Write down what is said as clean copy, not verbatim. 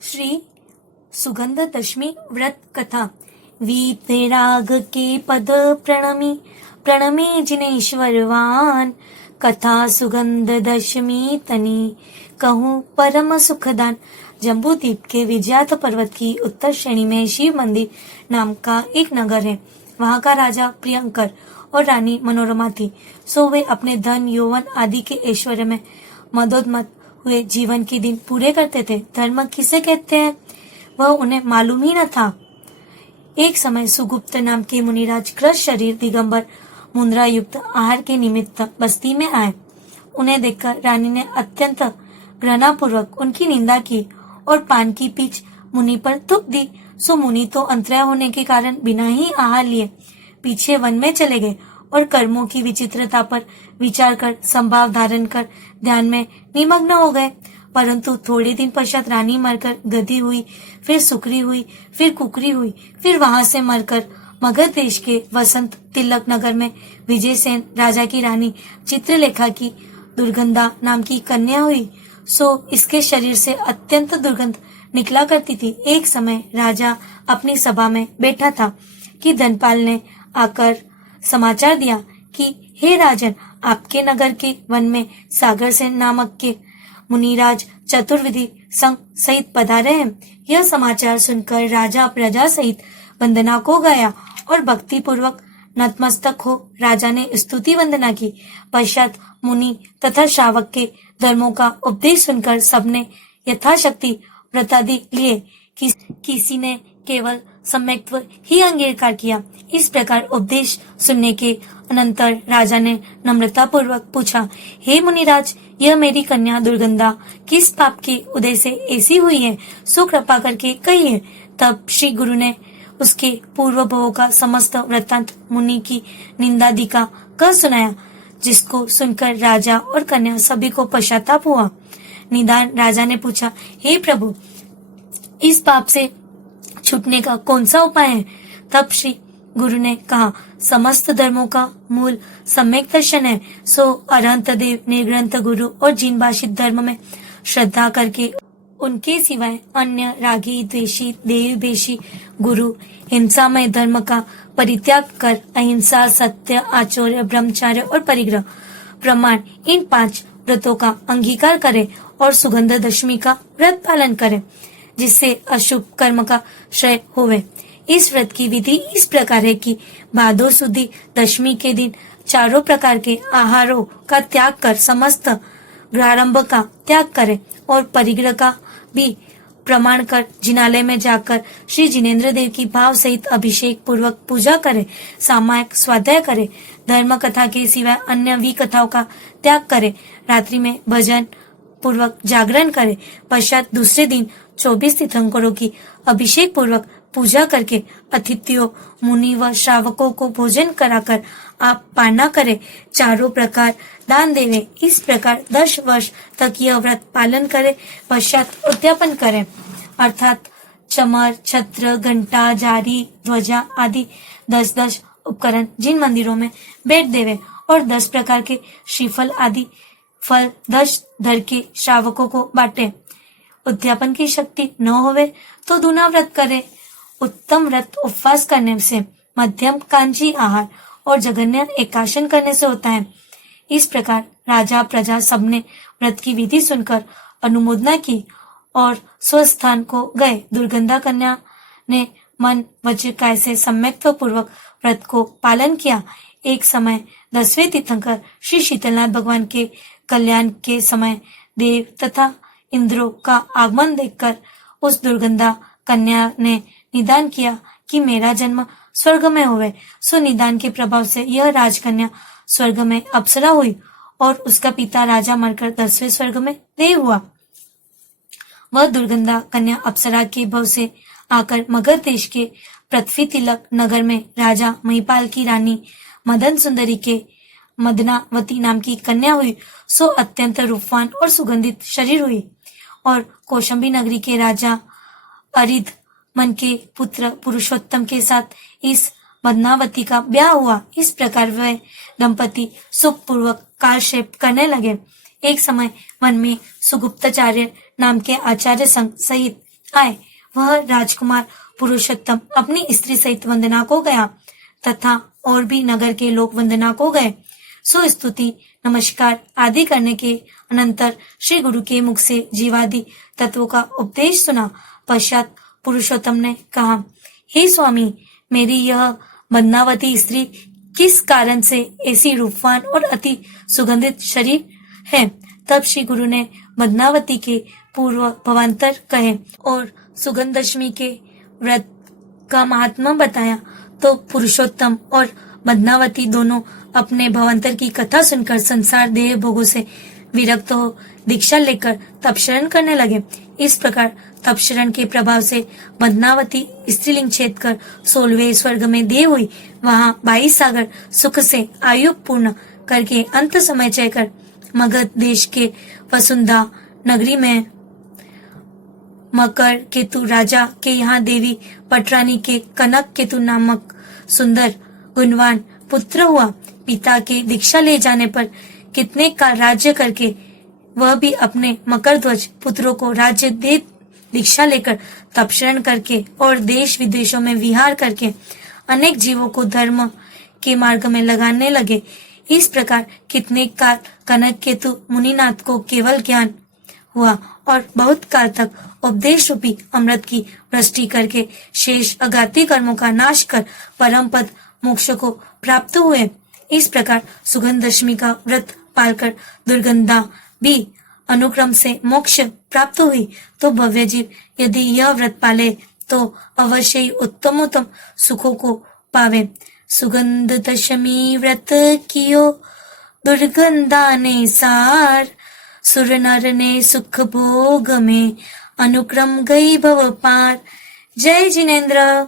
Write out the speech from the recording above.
श्री सुगंध दशमी व्रत कथा। वीत राग के पद प्रणमी प्रणमे जिनेश्वरवान। कथा सुगंध दशमी तनी कहूँ परम सुखदान। जम्बूद्वीप के विजयात पर्वत की उत्तर श्रेणी में शिव मंदिर नाम का एक नगर है। वहाँ का राजा प्रियंकर और रानी मनोरमा थी। सो वे अपने धन यौवन आदि के ऐश्वर्य में मदोन्मत्त हुए जीवन के दिन पूरे करते थे। धर्म किसे कहते हैं वह उन्हें मालूम ही न था। एक समय सुगुप्त नाम के मुनिराज कृश शरीर दिगंबर मुद्रा युक्त आहार के निमित्त बस्ती में आए। उन्हें देखकर रानी ने अत्यंत घृणापूर्वक उनकी निंदा की और पान की पीच मुनि पर थूक दी। सो मुनि तो अंतर्य होने के कारण बिना ही आहार लिए पीछे वन में चले गए और कर्मों की विचित्रता पर विचार कर संभाव धारण कर ध्यान में निमग्न हो गए। परंतु थोड़े दिन पश्चात रानी मरकर गधी हुई, फिर सुकरी हुई, फिर कुकरी हुई, फिर वहां से मरकर मगध देश के वसंत तिलक नगर में विजयसेन राजा की रानी चित्रलेखा की दुर्गंधा नाम की कन्या हुई। सो इसके शरीर से अत्यंत दुर्गंध निकला करती थी। एक समय राजा अपनी सभा में बैठा था कि धनपाल ने आकर समाचार दिया कि हे राजन, आपके नगर के वन में सागर सेन नामक के मुनिराज चतुर्विधि संग सहित पधारे हैं। यह समाचार सुनकर राजा प्रजा सहित वंदना को गया और भक्ति पूर्वक नतमस्तक हो राजा ने स्तुति वंदना की। पश्चात मुनि तथा श्रावक के धर्मों का उपदेश सुनकर सबने यथाशक्ति व्रतादि लिए। किसी ने केवल सम्यक्त्व ही अंगीकार किया। इस प्रकार उपदेश सुनने के अनंतर राजा ने नम्रता पूर्वक पूछा, हे मुनिराज, यह मेरी कन्या दुर्गंधा किस पाप के उदय से ऐसी हुई है, सो कृपा करके कहिए। तब श्री गुरु ने उसके पूर्व भवों का समस्त वृत्तांत मुनि की निंदादि का कह सुनाया, जिसको सुनकर राजा और कन्या सभी को पश्चाताप हुआ। निदान राजा ने पूछा, हे प्रभु, इस पाप से छूटने का कौन सा उपाय है? तब श्री गुरु ने कहा, समस्त धर्मों का मूल सम्यक दर्शन है। सो अरहंत देव निर्ग्रंथ गुरु और जिन भाषित धर्म में श्रद्धा करके उनके सिवाय अन्य रागी द्वेषी देव देशी गुरु हिंसामय धर्म का परित्याग कर अहिंसा सत्य आचौर्य ब्रह्मचार्य और परिग्रह प्रमाण इन 5 व्रतों का अंगीकार करे और सुगंध दशमी का व्रत पालन करे, जिससे अशुभ कर्म का क्षय होवे। इस व्रत की विधि इस प्रकार है कि भादो सुदी दशमी के दिन चारों प्रकार के आहारों का त्याग कर समस्त ग्रहारंभ का त्याग करे और परिग्रह का भी प्रमाण कर जिनालय में जाकर श्री जिनेन्द्र देव की भाव सहित अभिषेक पूर्वक पूजा करे, सामायिक स्वाध्याय करे, धर्म कथा के सिवाय अन्य विकथाओं का त्याग करे, रात्रि में भजन पूर्वक जागरण करे। पश्चात दूसरे दिन 24 तीर्थंकरों की अभिषेक पूर्वक पूजा करके अतिथियों मुनि व श्रावकों को भोजन कराकर आप पाना करे, चारों प्रकार दान देवे। इस प्रकार 10 वर्ष तक यह व्रत पालन करे। पश्चात उद्यापन करे, अर्थात चमर छत्र घंटा जारी ध्वजा आदि 10-10 उपकरण जिन मंदिरों में बैठ देवे और 10 प्रकार के श्रीफल आदि फल 10 धर के श्रावकों को बांटे। उद्यापन की शक्ति न होवे तो दूना व्रत करे। उत्तम व्रत उपवास करने से, मध्यम कांजी आहार और जघन्य एकाशन करने से होता है। इस प्रकार राजा प्रजा सबने व्रत की विधि सुनकर अनुमोदना की और स्वस्थान को गए। दुर्गंधा कन्या ने मन वज्र काय से सम्यक्त्व पूर्वक व्रत को पालन किया। एक समय 10वें तीर्थंकर श्री शीतलनाथ भगवान के कल्याण के समय देव तथा इंद्रों का आगमन देखकर उस दुर्गंधा कन्या ने निदान किया कि मेरा जन्म स्वर्ग में होवे। सो निदान के प्रभाव से यह राजकन्या स्वर्ग में अप्सरा हुई और उसका पिता राजा मरकर 10वें स्वर्ग में देव हुआ। वह दुर्गंधा कन्या अप्सरा के भव से आकर मगध देश के पृथ्वी तिलक नगर में राजा महिपाल की रानी मदन सुंदरी के मदनावती नाम की कन्या हुई। सो अत्यंत रूपवान और सुगंधित शरीर हुई और कौशंबी नगरी के राजा अरिध मन के पुत्र पुरुषोत्तम के साथ इस मदनावती का ब्याह हुआ। इस प्रकार वे दंपति सुख पूर्वक कालक्षेप करने लगे। एक समय वन में सुगुप्ताचार्य नाम के आचार्य संग सहित आए, वह राजकुमार पुरुषोत्तम अपनी स्त्री सहित वंदना को गया तथा और भी नगर के लोग वंदना को गए। सो स्तुति नमस्कार आदि करने के अनंतर श्री गुरु के मुख से जीवादि तत्वों का उपदेश सुना। पश्चात पुरुषोत्तम ने कहा, हे स्वामी, मेरी यह बदनावती स्त्री किस कारण से ऐसी रूपवान और अति सुगंधित शरीर है। तब श्री गुरु ने बदनावती के पूर्व भवांतर कहे और सुगंध दशमी के व्रत का महात्मा बताया। तो पुरुषोत्तम और बदनावती दोनों अपने भवांतर की कथा सुनकर संसार देह भोगों से विरक्त हो दीक्षा लेकर तपशरण करने लगे। इस प्रकार तपशरण के प्रभाव से बदनावती स्त्रीलिंग छेद कर 16वें स्वर्ग में देह हुई। वहां 22 सागर सुख से आयु पूर्ण करके अंत समय चयकर मगध देश के वसुंधा नगरी में मकर केतु राजा के यहाँ देवी पटरानी के कनक केतु नामक सुंदर गुणवान पुत्र हुआ। पिता के दीक्षा ले जाने पर कितने काल राज्य करके वह भी अपने मकर ध्वज पुत्रों को राज्य दे दीक्षा लेकर तपशरण करके और देश विदेशों में विहार करके अनेक जीवों को धर्म के मार्ग में लगाने लगे। इस प्रकार कितने काल कनक केतु मुनिनाथ को केवल ज्ञान हुआ और बहुत काल तक उपदेश रूपी अमृत की वृष्टि करके शेष अघाती कर्मों का नाश कर परम पद मोक्ष को प्राप्त हुए। इस प्रकार सुगंध दशमी का व्रत पालकर दुर्गंधा भी अनुक्रम से मोक्ष प्राप्त हुई। तो भव्य जीव यदि यह व्रत पाले तो अवश्य ही उत्तमोत्तम सुखों को पावे। सुगंध दशमी व्रत कियो दुर्गंधा ने सार, सुर नर ने सुख भोग में अनुक्रम गई भव पार। जय जिनेन्द्र।